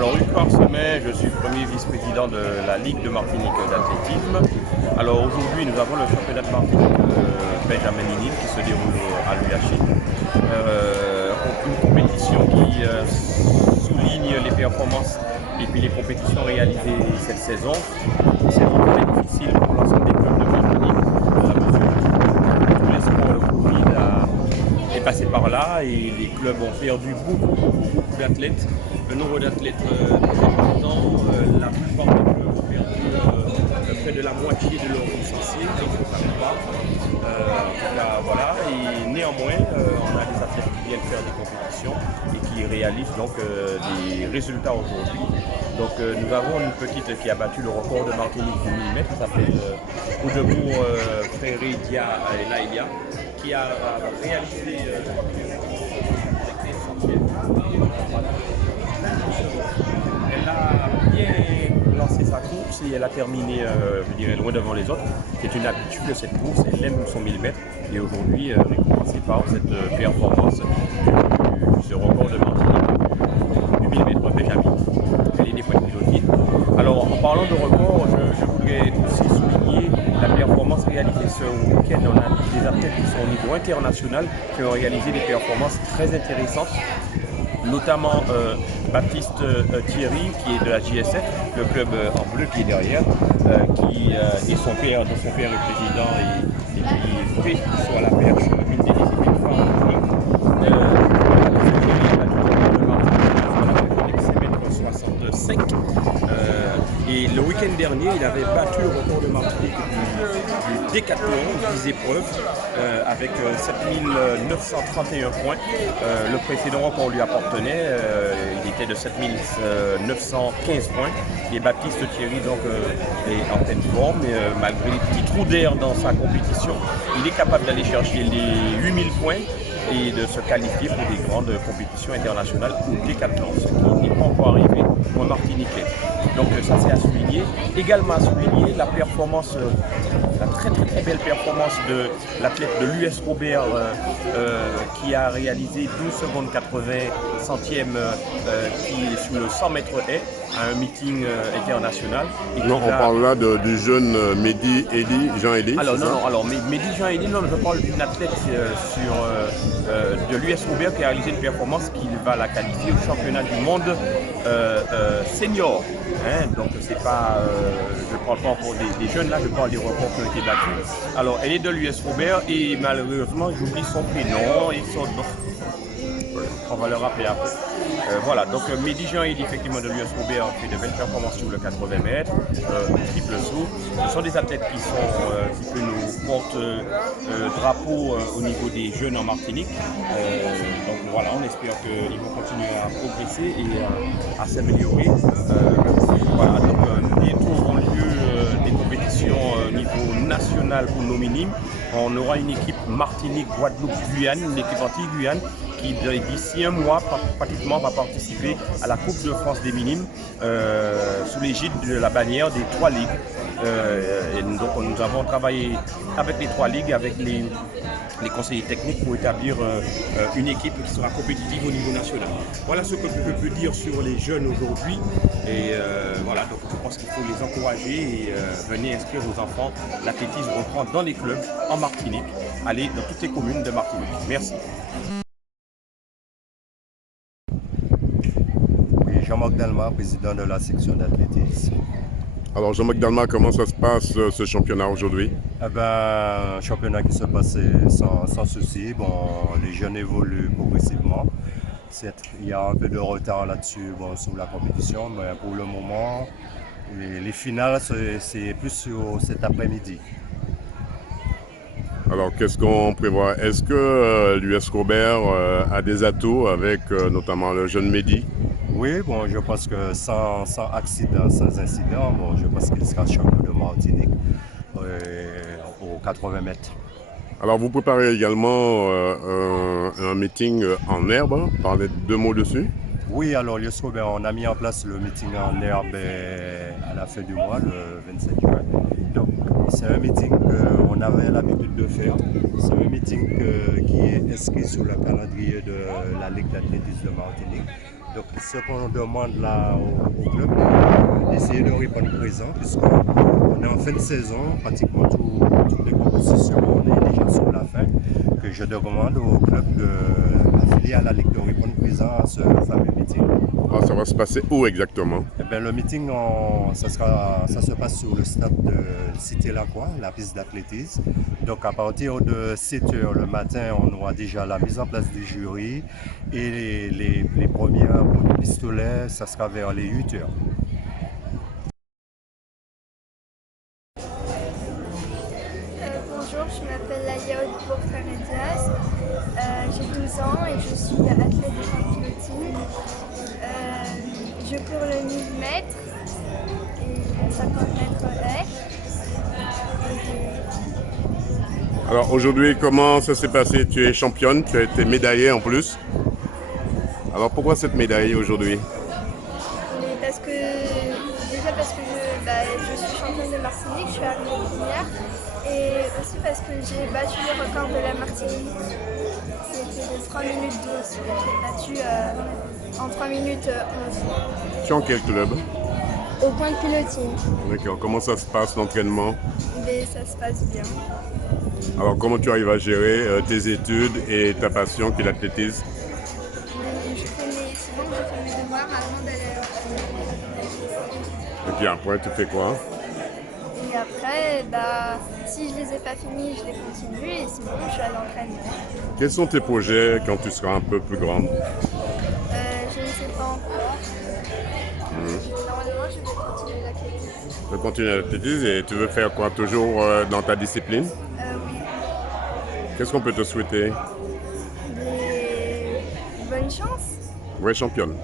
Alors une par semaine, je suis premier vice-président de la Ligue de Martinique d'athlétisme. Alors aujourd'hui, nous avons le championnat de Martinique Benjamin Ninil qui se déroule à l'UHI. Une compétition qui souligne les performances et puis les compétitions réalisées cette saison. C'est vraiment très difficile pour l'ensemble des clubs de Martinique. Tous les sports, le Covid est passé par là et les clubs ont perdu beaucoup d'athlètes. Le nombre d'athlètes est important. La plupart des clubs ont perdu près de la moitié de leurs licenciés, donc ça ne va pas. En tout cas, voilà. Et néanmoins, on a des athlètes qui viennent faire des compétitions et qui réalisent donc des résultats aujourd'hui. Donc nous avons une petite qui a battu le record de Martinique du 1000 mètres, qui s'appelle Oudebourg Fréré Dia Laïlia, qui a réalisé elle a bien lancé sa course et elle a terminé, je dirais, loin devant les autres. C'est une habitude de cette course, elle aime son 1000 mètres et aujourd'hui récompensée par cette performance de ce record de Martinique du 1000 mètres Benjamin. Elle est des points de pilotine. Alors en parlant de record, je voudrais aussi souligner la performance réalisée ce week-end. On a des athlètes qui sont au niveau international qui ont réalisé des performances très intéressantes, notamment Baptiste Thierry qui est de la JSF, le club en bleu qui est derrière, qui est son père, dont son père est président et qui fait sur la perche une des disciplines phares avec 65. Et le week-end dernier, il avait battu le record de Martinique du décathlon, 10 épreuves, avec 7931 points. Le précédent record lui appartenait, il était de 7915 points. Et Baptiste Thierry donc, est en pleine forme, malgré les petits trous d'air dans sa compétition. Il est capable d'aller chercher les 8000 points et de se qualifier pour des grandes compétitions internationales au décathlon, ce qui n'est pas encore arrivé pour Martiniquais. Donc ça c'est à souligner. Également à souligner la performance, la très belle performance de l'athlète de l'US Robert qui a réalisé 12 secondes 80 centièmes qui est sur le 100 mètres haies à un meeting international. Et non, on parle là du jeune Mehdi Jean-Élie. Alors non, Mehdi Jean-Élie, non, je parle d'une athlète de l'US Robert qui a réalisé une performance qui va la qualifier au championnat du monde senior. Hein, donc c'est pas, je ne parle pas encore des jeunes là, je parle des records qui ont été battus. Alors elle est de l'US Robert et malheureusement j'oublie son prénom et son nom. On va le rappeler après. Voilà, donc Mehdi Jean-Élie, effectivement de l'US Robert, fait de belles performances sur le 80 mètres, triple saut. Ce sont des athlètes qui peuvent nous portent drapeau au niveau des jeunes en Martinique. Donc voilà, on espère qu'ils vont continuer à progresser et à s'améliorer. Voilà, donc bientôt auront lieu des compétitions au niveau national pour nos minimes. On aura une équipe Martinique, Guadeloupe, Guyane, une équipe anti-Guyane qui d'ici un mois pratiquement va participer à la Coupe de France des minimes sous l'égide de la bannière des 3 ligues. Et donc nous avons travaillé avec les 3 ligues, avec les conseillers techniques pour établir une équipe qui sera compétitive au niveau national. Voilà ce que je peux dire sur les jeunes aujourd'hui. Et voilà, donc je pense qu'il faut les encourager et venir inscrire vos enfants. L'athlétisme reprend dans les clubs en Martinique. Allez dans toutes les communes de Martinique. Merci. Jean-Marc Dalma, président de la section d'athlétisme. Alors Jean-Marc Dalma, comment ça se passe ce championnat aujourd'hui? Un championnat qui se passait sans souci. Bon, les jeunes évoluent progressivement. Il y a un peu de retard là-dessus sur la compétition, mais pour le moment, les finales, c'est plus sur cet après-midi. Alors qu'est-ce qu'on prévoit? Est-ce que l'US Robert a des atouts avec notamment le jeune Mehdi? Oui, bon, je pense que sans accident, sans incident, je pense qu'il sera champion de Martinique aux 80 mètres. Alors vous préparez également un meeting en herbe, parlez 2 mots dessus. Oui, alors l'US Robert, on a mis en place le meeting en herbe à la fin du mois, le 27 juin. Donc c'est un meeting qu'on avait l'habitude de faire. C'est un meeting qui est inscrit sur le calendrier de la Ligue d'athlétisme de Martinique. Donc ce qu'on demande là au club, d'essayer de répondre présent, puisqu'on est en fin de saison, pratiquement toutes les compétitions, on est déjà sur la fin, que je demande au club affilié à la Ligue de répondre présent à ce fameux meeting. Alors, ça va se passer où exactement? Eh bien, le meeting, ça se passe sur le stade de Cité-Lacroix, la piste d'athlétisme. Donc à partir de 7h le matin, on aura déjà la mise en place du jury et les premières pistolets, ça sera vers les 8h. Bonjour, je m'appelle Laïa Bourg-Ferredias, j'ai 12 ans et je suis athlète de pilotis. Je cours le 1000 mètres et le 50 mètres haies. Alors aujourd'hui, comment ça s'est passé? Tu es championne, tu as été médaillée en plus. Alors pourquoi cette médaille aujourd'hui? Parce que je suis championne de Martinique, je suis arrivée première. Et aussi parce que j'ai battu le record de la Martinique. C'était de 3 minutes 12. J'ai battu en 3 minutes 11. Tu es en quel club? Au point de pilotis. D'accord. Comment ça se passe l'entraînement? Mais ça se passe bien. Alors comment tu arrives à gérer tes études et ta passion qui est l'athlétisme? Souvent je fais mes devoirs avant d'aller à l'entraînement. Et puis après, tu fais quoi? Et après, si je les ai pas finis, je les continue et sinon je suis à l'entraînement. Quels sont tes projets quand tu seras un peu plus grande? Je ne sais pas encore. Normalement, je vais continuer l'athlétisme. Tu veux continuer l'athlétisme et tu veux faire quoi? Toujours dans ta discipline? Oui. Qu'est-ce qu'on peut te souhaiter? Bonne chance. Ouais, championne.